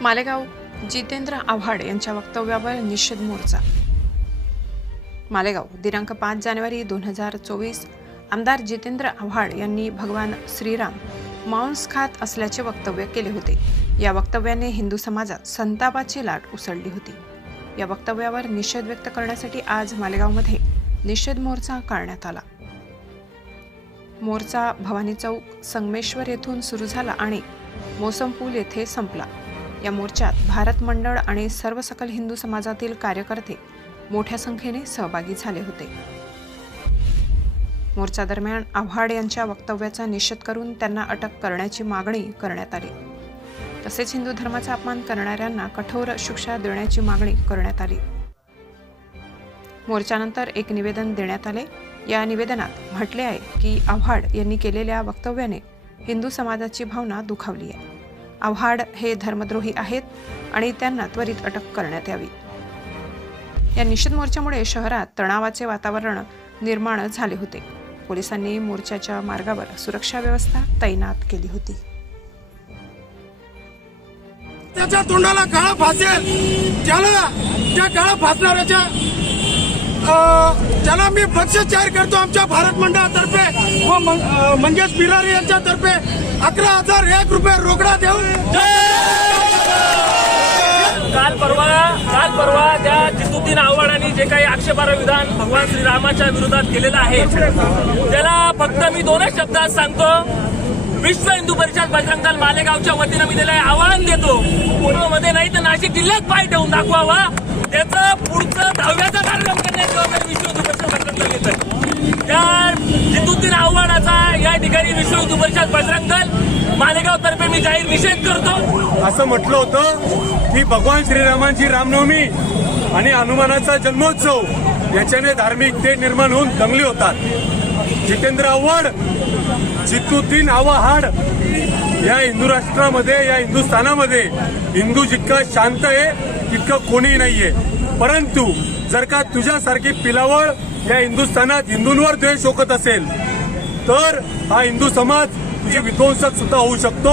मालेगाव जितेंद्र आव्हाड यांच्या वक्तव्यावर निषेध मोर्चा. मालेगाव दिनांक पाच जानेवारी दोन हजार चोवीस आमदार जितेंद्र आव्हाड यांनी भगवान श्रीराम मांस खात असल्याचे वक्तव्य केले होते. या वक्तव्याने हिंदू समाजात संतापाची लाट उसळली होती. या वक्तव्यावर निषेध व्यक्त करण्यासाठी आज मालेगावमध्ये निषेध मोर्चा काढण्यात आला. मोर्चा भवानी चौक संगमेश्वर येथून सुरू झाला आणि मोसम पूल येथे संपला. या मोर्चात भारत मंडळ आणि सर्व सकल हिंदू समाजातील कार्यकर्ते मोठ्या संख्येने सहभागी झाले होते. मोर्चा दरम्यान आव्हाड यांच्या वक्तव्याचा निषेध करून त्यांना अटक करण्याची मागणी करण्यात आली. तसेच हिंदू धर्माचा अपमान करणाऱ्यांना कठोर शिक्षा देण्याची मागणी करण्यात आली. मोर्चानंतर एक निवेदन देण्यात आले. या निवेदनात म्हटले आहे की आव्हाड यांनी केलेल्या वक्तव्याने हिंदू समाजाची भावना दुखावली आहे. आव्हाड हे धर्मद्रोही आहेत आणि त्यांना त्वरित अटक करण्यात यावी. या निषेध मोर्चामुळे शहरात तणावाचे वातावरण निर्माण झाले होते. पोलिसांनी मोर्चाच्या मार्गावर सुरक्षा व्यवस्था तैनात केली होती. त्याच्या तोंडाला काळा फासेल. त्याला त्या काळा फासणाऱ्याच्या अं, त्याला मी बक्षीस जाहीर करतो आमच्या भारत मंडळातर्फे व म्हणजेच मंगेश बिरारी यांच्यातर्फे. अकरा हजार एक रुपये रोकडा देऊन. काल परवा काल परवा त्या जितुद्दीन आव्हाडांनी जे काही आक्षेपार्ह विधान भगवान श्रीरामाच्या विरोधात केलेलं आहे त्याला फक्त मी दोनच शब्दात सांगतो. विश्व हिंदू परिषद बजरंग दल मालेगावच्या वतीनं मी त्याला आव्हान देतो. पूर्वमध्ये नाही तर नाशिक जिल्ह्यात पाय ठेवून दाखवावा. त्याचं पुढचं दहाव्याचं कार्यक्रम करण्याची जबाबदारी विश्व हिंदू परिषद बजरंग दल घेतं त्या जितुद्दीन आव्हाडाचा या ठिकाणी विश्व हिंदू परिषद बजरंग दल मालेगाव मी जाहीर निषेध करतो. असं म्हटलं होतं की भगवान श्रीरामांची रामनवमी आणि हनुमानाचा जन्मोत्सव याच्याने धार्मिक ते निर्माण होऊन दंगली होतात. जितेंद्र आव्हाड जितुद्दीन आव्हाड या हिंदू राष्ट्रामध्ये या हिंदुस्थानामध्ये हिंदू जितका शांत आहे तितकं कोणीही नाहीये. परंतु जर का तुझ्यासारखी पिलावळ या हिंदुस्थानात हिंदूंवर द्वेष ओकत असेल तर हा हिंदू समाज तुझे विध्वंसक सुद्धा होऊ शकतो.